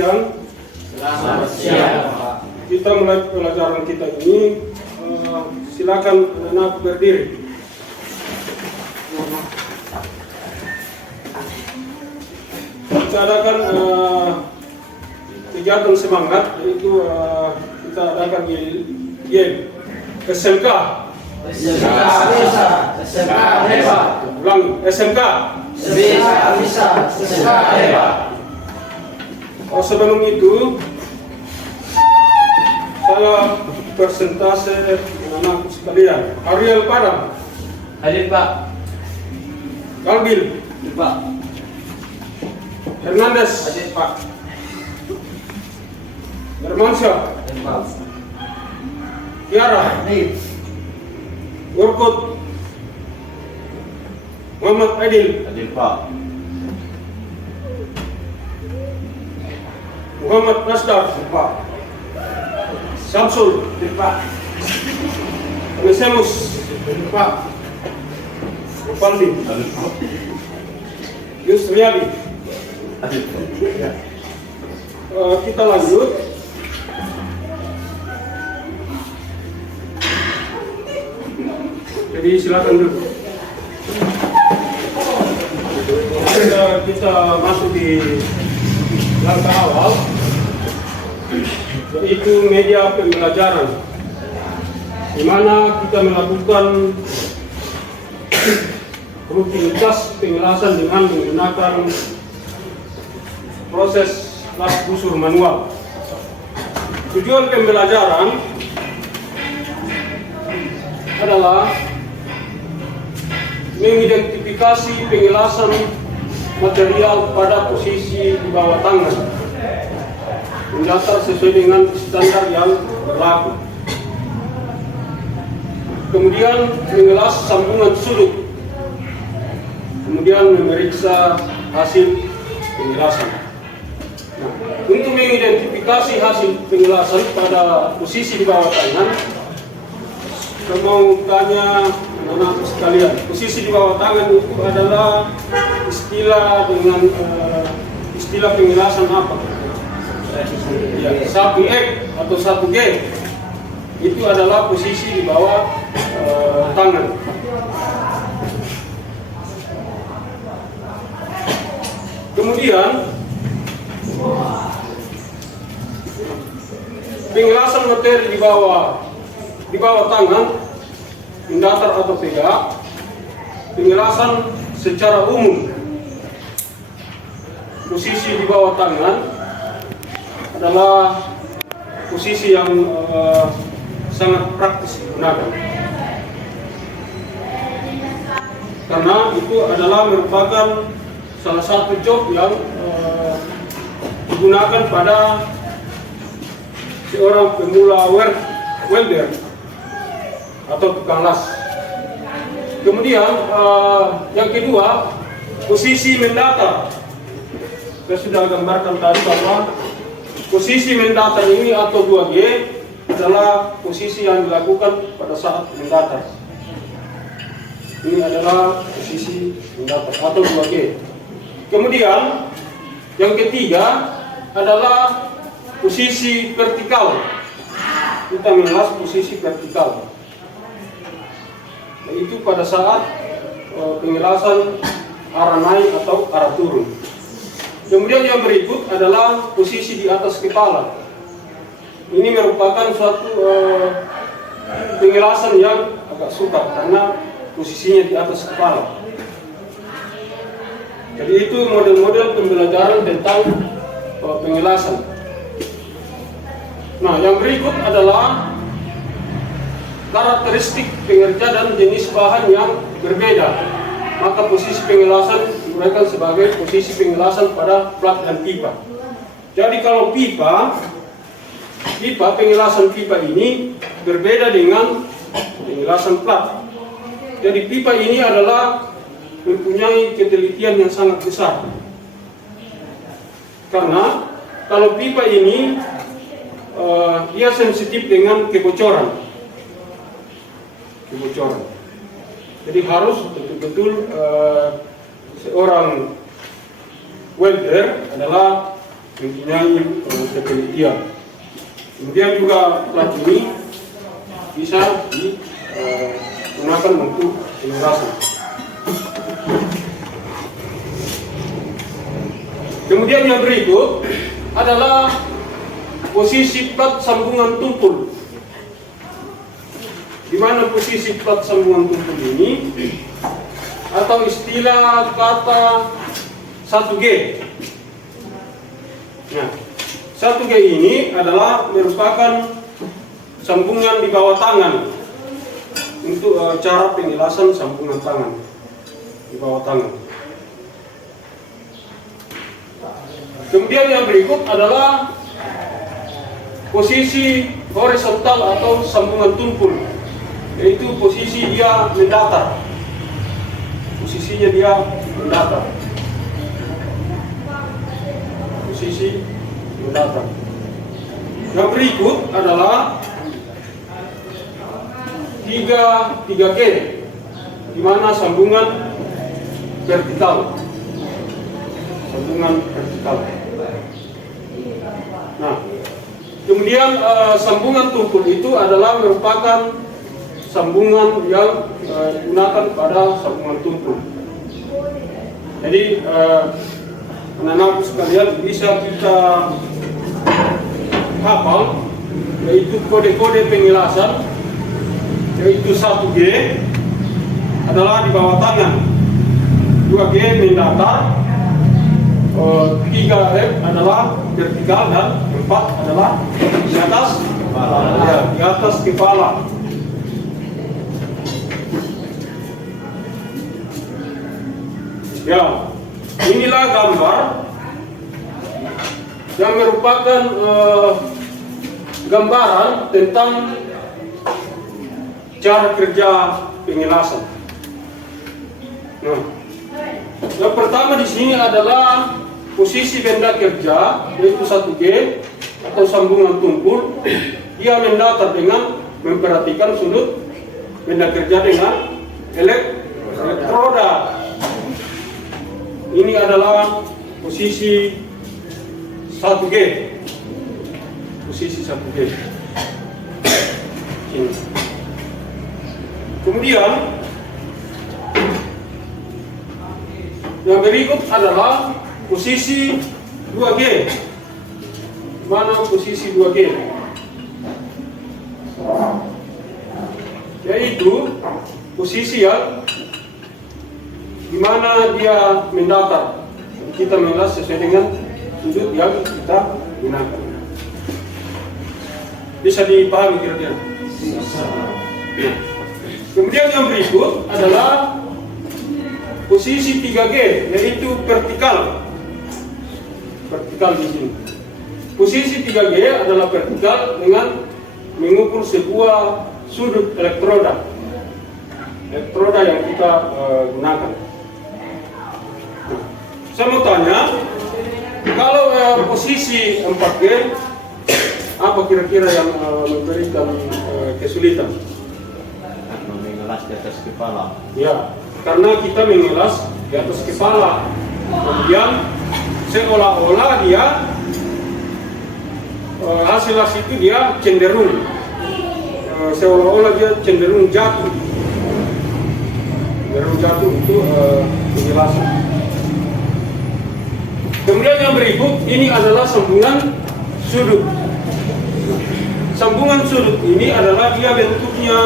siang. Selamat siang, Pak. Kita mulai pelajaran kita ini. Silakan anak-anak berdiri. Kita adakan kegiatan semangat, yaitu kita adakan game SMK. SMK hebat. Ulang, SMK. SMK hebat. Sebelum itu, saya persentase anak sekalian. Ariel Padang, Hadir, Pak. Galbil, Hadir, Pak. Hernandez, Hadir, Pak. Hermansyah, Hadir, Pak. Tiara, Hadir. Urkut, Muhammad Adil, Hadir, Pak. Muhammad Nasdar, Hadir, Pak. Samsul, Hadir, Pak. Mesemus, Hadir, Pak. Rupandi, Hadir, Pak. Yusriadi. Hadir, Pak. Kita lanjut. Jadi silakan dulu. Kita masuk di langkah awal, yaitu media pembelajaran, di mana kita melakukan rutinitas pengelasan dengan menggunakan proses kelas busur manual. Tujuan pembelajaran adalah mengidentifikasi pengelasan material pada posisi di bawah tangan, mendasar sesuai dengan standar yang berlaku. Kemudian mengelas sambungan sudut, kemudian memeriksa hasil pengelasan. Nah, untuk mengidentifikasi hasil pengelasan pada posisi di bawah tangan, saya mau tanya anak-anak sekalian, posisi di bawah tangan itu adalah istilah dengan istilah pengelasan apa? Ya, 1F atau 1G itu adalah posisi di bawah tangan. Kemudian pengelasan materi di bawah tangan, mendatar atau tegak. Pengelasan secara umum, posisi di bawah tangan adalah posisi yang sangat praktis digunakan, karena itu adalah merupakan salah satu job yang digunakan pada seorang pemula welder atau tukang las. Kemudian yang kedua, posisi mendatar. Saya sudah gambarkan tadi bahwa posisi mendatar ini atau 2G adalah posisi yang dilakukan pada saat mendatar. Ini adalah posisi mendatar atau 2G. Kemudian yang ketiga adalah posisi vertikal. Kita mengelas posisi vertikal, yaitu pada saat pengelasan arah naik atau arah turun. Kemudian yang berikut adalah posisi di atas kepala. Ini merupakan suatu pengelasan yang agak sukar karena posisinya di atas kepala. Jadi itu model-model pembelajaran tentang pengelasan. Nah, yang berikut adalah karakteristik pengerja dan jenis bahan yang berbeda. Maka posisi pengelasan digunakan sebagai posisi pengelasan pada plat dan pipa. Jadi kalau pipa pengelasan pipa ini berbeda dengan pengelasan plat. Jadi pipa ini adalah mempunyai ketelitian yang sangat besar. Karena kalau pipa ini dia sensitif dengan kebocoran. Jadi harus betul-betul seorang welder adalah mempunyai ketelitian. Kemudian juga plat ini bisa digunakan untuk pengelasan. Kemudian yang berikut adalah posisi plat sambungan tumpul. Di mana posisi plat sambungan tumpul ini atau istilah kata 1G. Nah, 1G ini adalah merupakan sambungan di bawah tangan untuk cara pengelasan sambungan tangan di bawah tangan. Kemudian yang berikut adalah posisi horizontal atau sambungan tumpul, yaitu posisi dia mendatar. Posisinya dia mendatar. Posisi mendatar. Yang berikut adalah 3G, di mana sambungan vertikal. Sambungan vertikal. Nah, kemudian sambungan tumpul itu adalah merupakan sambungan yang digunakan pada sambungan tumpul. Jadi anak-anak sekalian bisa kita hafal, yaitu kode-kode pengelasan, yaitu 1G adalah di bawah tangan, 2G mendatar, 3F adalah vertikal, dan 4 adalah di atas kepala. Ya, di atas kepala. Ya, inilah gambar yang merupakan gambaran tentang cara kerja pengelasan. Nah, yang pertama di sini adalah posisi benda kerja, yaitu 1G atau sambungan tumpul. Dia mendatar dengan memperhatikan sudut benda kerja dengan elektroda. Ini adalah posisi 1G. Posisi 1G. Ini. Kemudian yang berikut adalah posisi 2G. Mana posisi 2G? Yaitu posisi yang di mana dia mendatar. Kita mengelas sesuai dengan sudut yang kita gunakan. Bisa dipahami kira-kira? Kemudian yang berikut adalah posisi 3G, yaitu vertikal. Vertikal di sini. Posisi 3G adalah vertikal dengan mengukur sebuah sudut elektroda. Elektroda yang kita gunakan. Nah, saya mau tanya, kalau posisi 4G, apa kira-kira yang memberikan kesulitan? Mengelas di atas kepala. Ya, karena kita mengelas di atas kepala, kemudian seolah-olah dia hasil itu dia cenderung seolah-olah dia cenderung jatuh itu penjelasan. Kemudian yang berikut ini adalah sambungan sudut. Sambungan sudut ini adalah dia bentuknya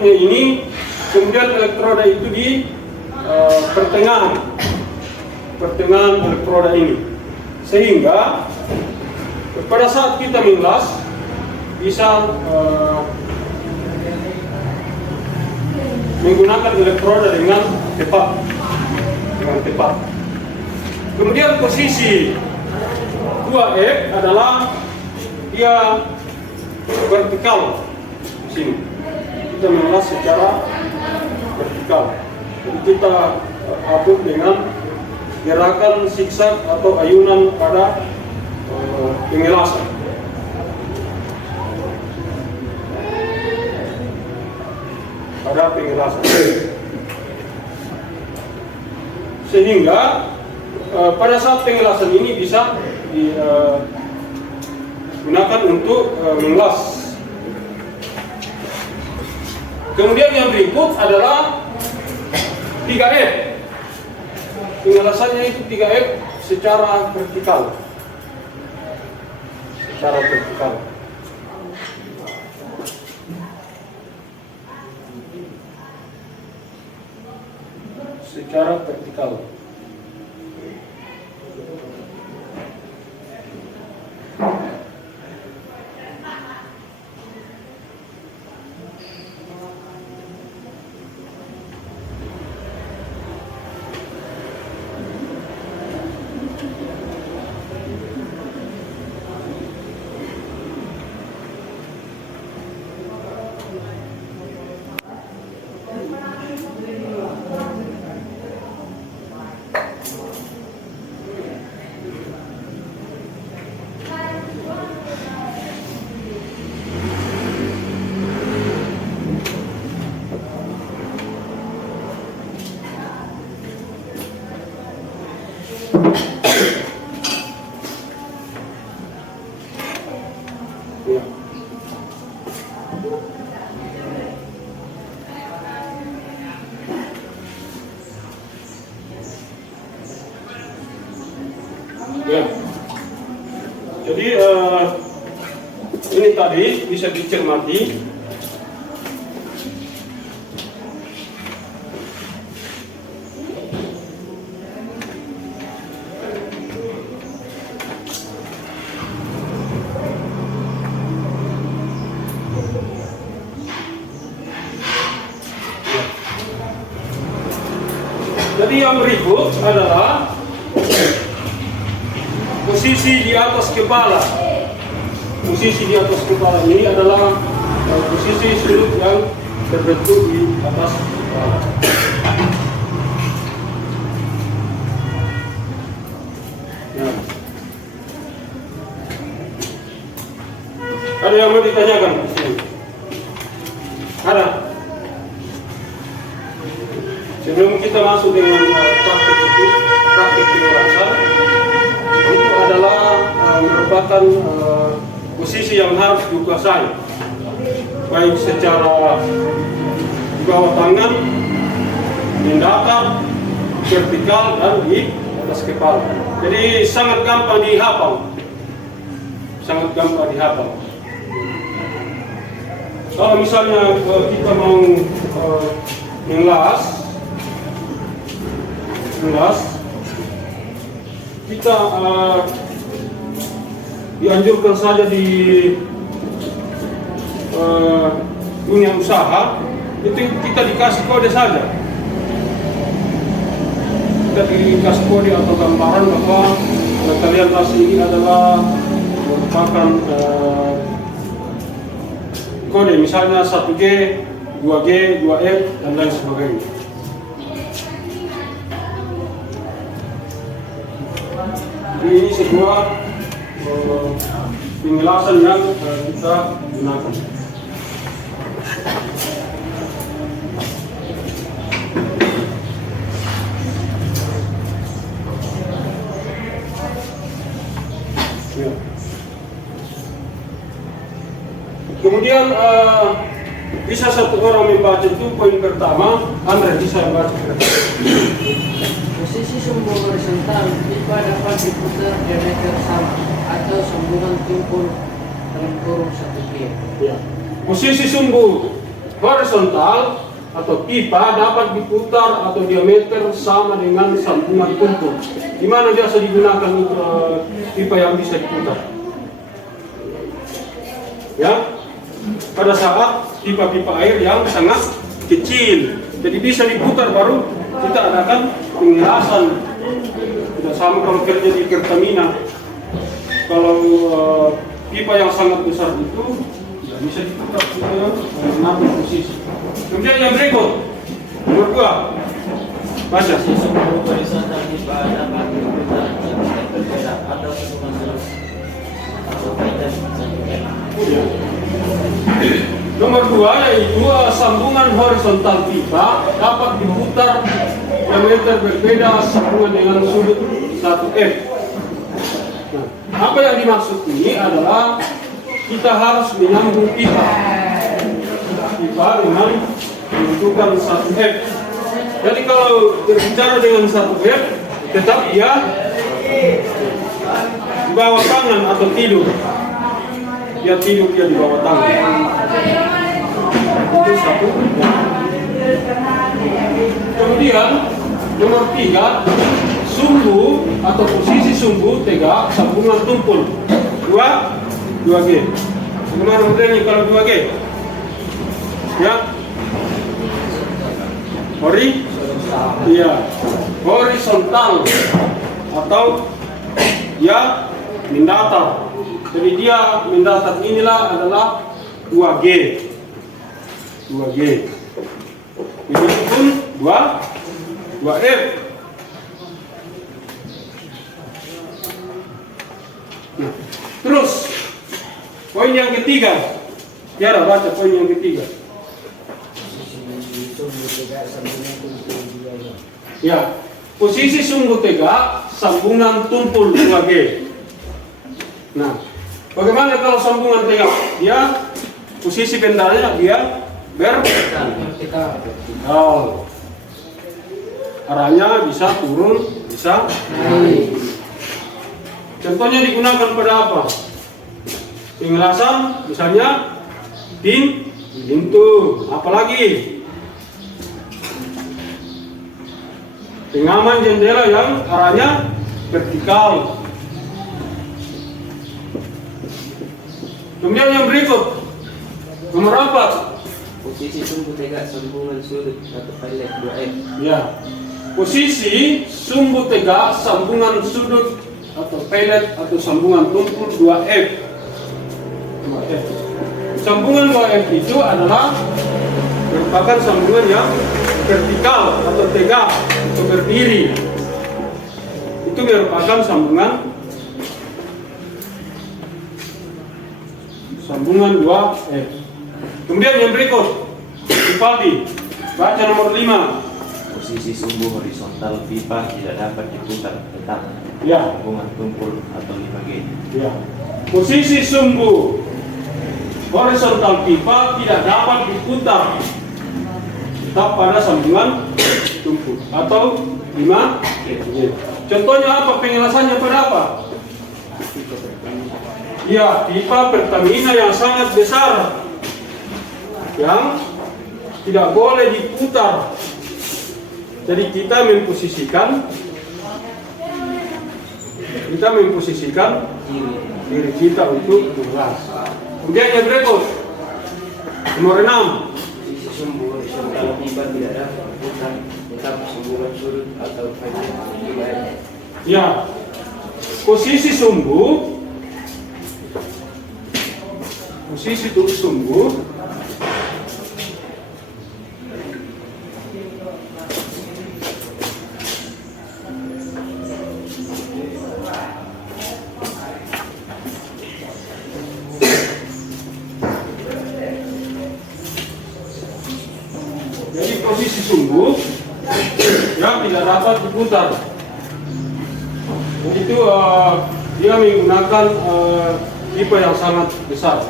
ini, kemudian elektroda itu di pertengahan elektroda ini, sehingga pada saat kita mengelas bisa menggunakan elektroda dengan tepat. Kemudian posisi 2F adalah dia vertikal di sini. Kita mengelas secara vertikal. Jadi kita atur dengan gerakan zigzag atau ayunan pada pengelasan. sehingga pada saat pengelasan ini bisa digunakan untuk mengelas. Kemudian yang berikut adalah 3F. Pengelasannya itu 3F secara vertikal. Secara vertikal. Secara vertikal. Ya. Ya. Jadi ini tadi bisa dicermati. Jadi yang berikut adalah posisi di atas kepala. Posisi di atas kepala ini adalah posisi sudut yang terbentuk di atas kepala. Nah. Ada yang mau ditanyakan? Ada? Sebelum kita masuk dengan praktik pengelasan, itu adalah merupakan posisi yang harus dikuasai, baik secara di bawah tangan, mendatar, vertikal, dan di atas kepala. Jadi sangat gampang dihafal, sangat gampang dihafal. Kalau misalnya kita mau mengelas, kita dianjurkan saja di dunia usaha itu kita dikasih kode saja. Kita dikasih kode atau gambaran bahwa kalian tas ini adalah merupakan kode, misalnya 1G, 2G, 2F, dan lain sebagainya. Ini sebuah pengelasan yang kita gunakan. Ya. Kemudian bisa satu orang membaca itu poin pertama. Andre bisa membaca. Posisi sumbu horizontal pipa dapat diputar diameter sama atau sambungan tumpul dalam kurung 1G. Ya. Posisi sumbu horizontal atau pipa dapat diputar atau diameter sama dengan sambungan tumpul. Di mana biasa digunakan pipa yang bisa diputar? Ya, pada saat pipa-pipa air yang sangat kecil, jadi bisa diputar baru kita adakan pengelasan. Tidak sama kalau kerja di Pertamina. Kalau pipa yang sangat besar itu tidak bisa diputar, kita mengambil posisi. Kemudian yang berikut, nomor 2, baca. Sumbu horizontal pipa dapat diputar jika berbeda atau sambungan terus atau kaitan satu. Ya. Nomor 2 yaitu sambungan horizontal pipa dapat diputar diameter berbeda sambungan dengan sudut 1F. Nah, apa yang dimaksud ini adalah kita harus menyambung pipa dengan menentukan 1F. Jadi kalau berbicara dengan 1F, tetap dia di bawah tangan atau tidur. Dia tidur, dia di bawah tangan. Itu satu. Kemudian nomor 3, sumbu atau posisi sumbu tegak sambungan tumpul 2G. Bagaimana modelnya kalau 2G? Ya, horizontal atau ya mendatar. Jadi dia mendatar inilah adalah 2G. Begitupun 2F. Nah, terus poin yang ketiga. Tiara baca poin yang ketiga. Ya, posisi sumbu tegak sambungan tumpul 2G. Nah, bagaimana kalau sambungan tegak? Dia posisi bendanya dia vertikal. Arahnya bisa turun, bisa naik. Contohnya digunakan pada apa? Pengelasan, misalnya pintu, apalagi pengaman jendela yang arahnya vertikal. Kemudian yang berikut, nomor 4. Posisi sumbu tegak sambungan sudut atau pelet 2F. Ya, posisi sumbu tegak sambungan sudut atau pelet atau sambungan tumpul 2F. Sambungan 2F itu adalah merupakan sambungan yang vertikal atau tegak atau berdiri. Itu merupakan sambungan 2F. Kemudian yang berikut, Ipaldi, baca nomor 5. Posisi sumbu horizontal pipa tidak dapat diputar tetap. Ya. Sambungan tumpul atau 5G. Ya. Posisi sumbu horizontal pipa tidak dapat diputar tetap pada sambungan tumpul atau 5G. Contohnya apa? Pengelasannya pada apa? Ya, pipa Pertamina yang sangat besar yang tidak boleh diputar. Jadi kita memposisikan diri kita untuk mengelas. Kemudian yang berikut, nomor 6. Posisi sumbu horizontal pipa tidak dapat diputar tetap sambungan sudut atau pelet 2F. Ya, posisi sumbu yang tidak dapat diputar. Itu dia menggunakan pipa yang sangat besar.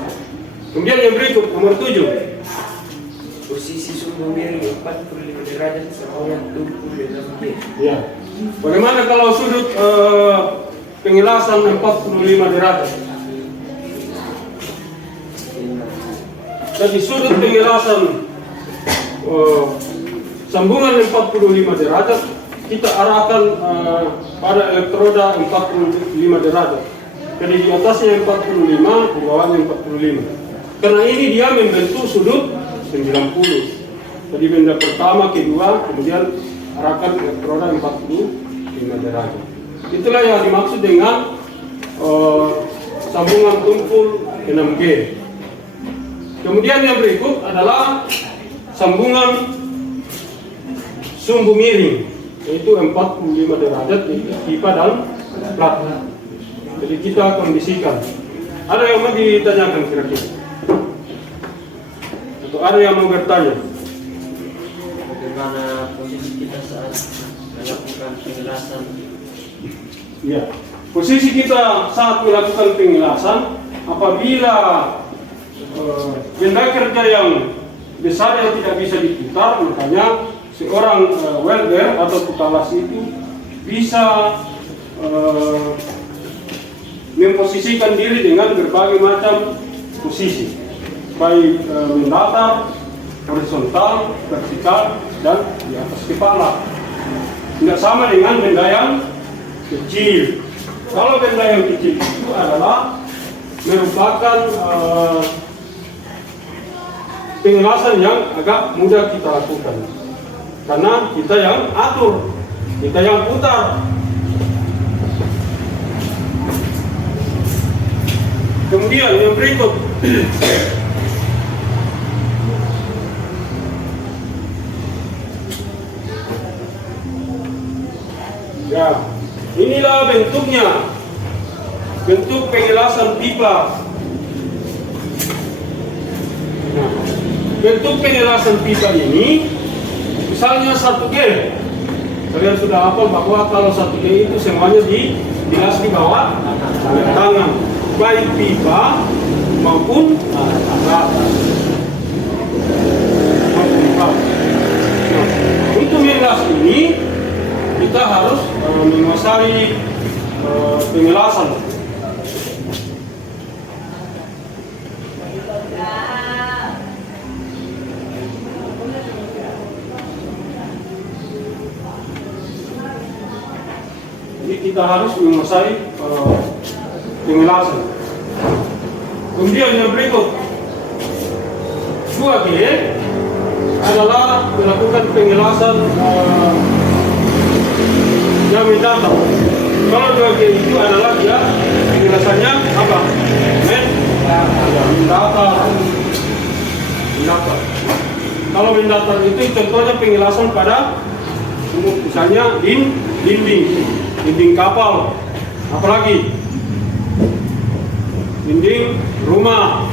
Kemudian yang berikut, nomor 7. Posisi sumbu miring 45 derajat sambungan tumpul 6G. Ya. Bagaimana kalau sudut pengelasan 45 derajat? Jadi sudut pengelasan sambungan 45 derajat kita arahkan pada elektroda 45 derajat. Jadi di atasnya 45, di bawahnya 45. Karena ini dia membentuk sudut 90. Jadi benda pertama, kedua, kemudian arahkan elektroda 45 derajat. Itulah yang dimaksud dengan sambungan tumpul 6G. Kemudian yang berikut adalah sambungan sumbu miring, yaitu 45 derajat di pipa dan plat. Jadi kita kondisikan. Ada yang mau ditanyakan kira-kira? Atau ada yang mau bertanya? Bagaimana posisi kita saat melakukan penjelasan. Ya, posisi kita saat melakukan penjelasan apabila benda kerja yang besar yang tidak bisa diputar, makanya seorang welder atau putalas itu bisa memposisikan diri dengan berbagai macam posisi, baik mendatar, horizontal, vertikal, dan di atas kepala. Tidak sama dengan benda yang kecil. Kalau benda yang kecil itu adalah merupakan penjelasan yang agak mudah kita lakukan, karena kita yang atur, kita yang putar. Kemudian yang berikut, ya, inilah bentuknya, bentuk penjelasan pipa. Nah, bentuk penjelasan pipa ini, misalnya 1G, kalian sudah hafal bahwa kalau 1G itu semuanya dijelas di bawah tangan, baik pipa maupun alat. Nah, untuk menjelas ini kita harus menguasai penjelasan. Jadi kita harus menguasai penjelasan. Kemudian yang berikut, 2G adalah melakukan penjelasan yang mendatar. Kalau 2G itu adalah dia penjelasannya apa? Mendatar. Kalau mendatar itu contohnya penjelasan pada misalnya dinding kapal, apalagi dinding rumah,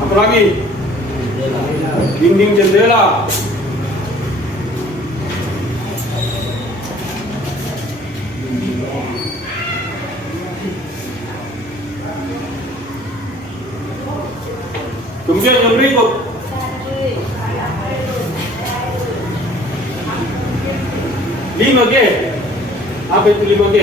apalagi dinding jendela. Kemudian yang berikut, lima G. Apa itu 5G?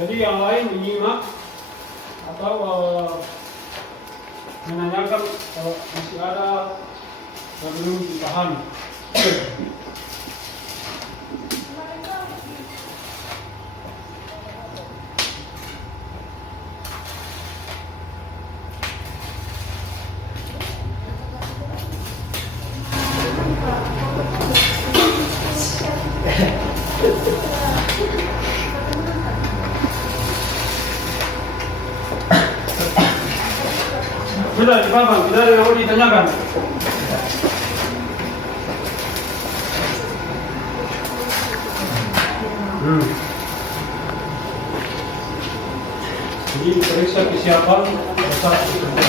Jadi yang lain menyimak atau menanyakan kalau masih ada yang belum dipahami. Sudah dipaham, tidak ada yang mau ditanyakan. Jadi periksa kesiapan saat bekerja.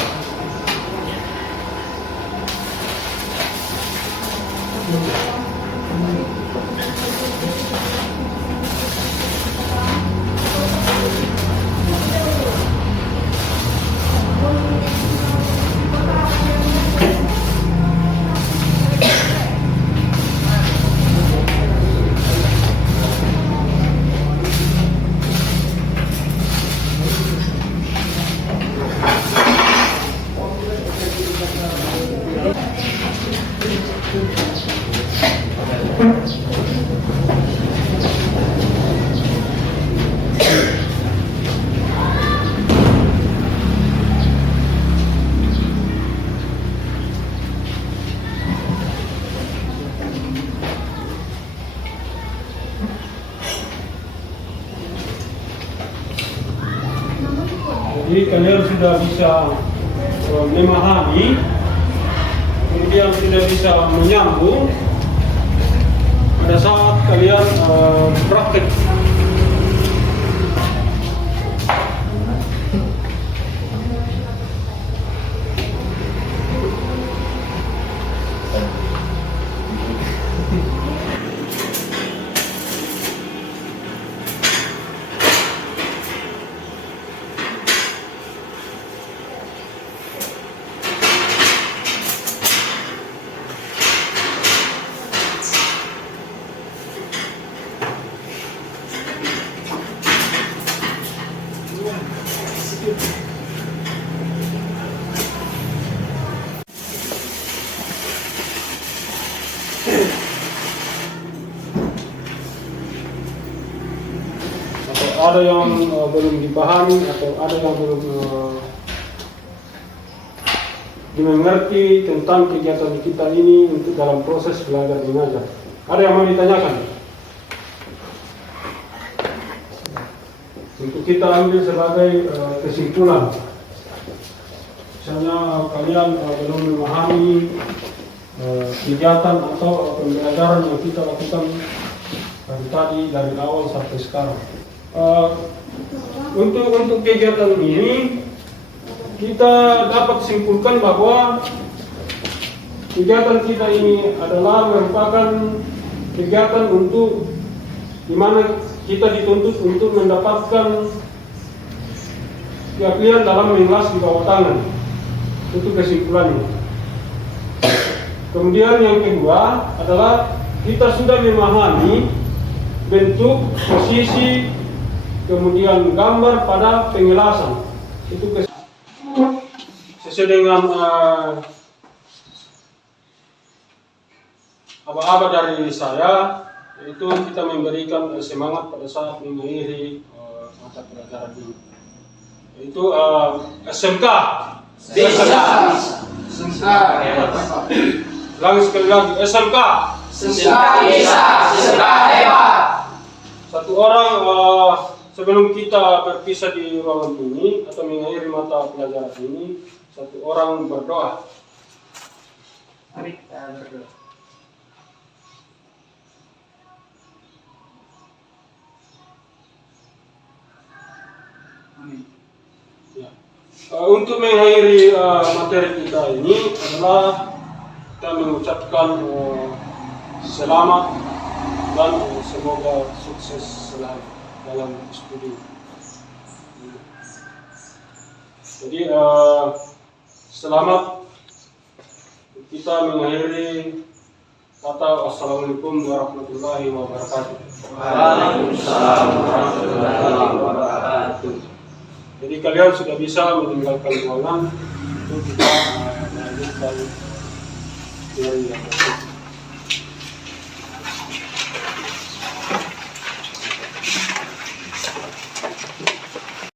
sudah bisa memahami, kemudian sudah bisa menyambung pada saat kalian praktek. Atau ada yang belum dipahami atau ada yang belum dimengerti tentang kegiatan kita ini untuk dalam proses belajar mengajar. Ada yang mau ditanyakan? Untuk kita ambil sebagai kesimpulan. Misalnya kalian belum memahami kegiatan atau pembelajaran yang kita lakukan dari tadi, dari awal sampai sekarang. Untuk kegiatan ini kita dapat simpulkan bahwa kegiatan kita ini adalah merupakan kegiatan untuk di mana kita dituntut untuk mendapatkan keahlian dalam mengelas di bawah tangan. Itu kesimpulannya. Kemudian yang kedua adalah kita sudah memahami bentuk, posisi, kemudian gambar pada pengelasan. Itu sesuai dengan aba-aba dari saya, yaitu kita memberikan semangat pada saat mengakhiri mata pelajaran ini. Yaitu SMK. Bisa. Ulangi sekali lagi, SMK. Bisa. Hebat. Satu orang sebelum kita berpisah di ruangan ini atau mengakhiri mata pelajaran ini, satu orang berdoa. Mari kita berdoa. Amin. Ya. Untuk mengakhiri materi kita ini adalah kita mengucapkan selamat dan semoga sukses selalu dalam studi. Jadi selamat kita mengakhiri kata Assalamualaikum warahmatullahi wabarakatuh. Waalaikumsalam warahmatullahi wabarakatuh. Jadi kalian sudah bisa meninggalkan ruangan untuk kita melanjutkan dari yang berikut.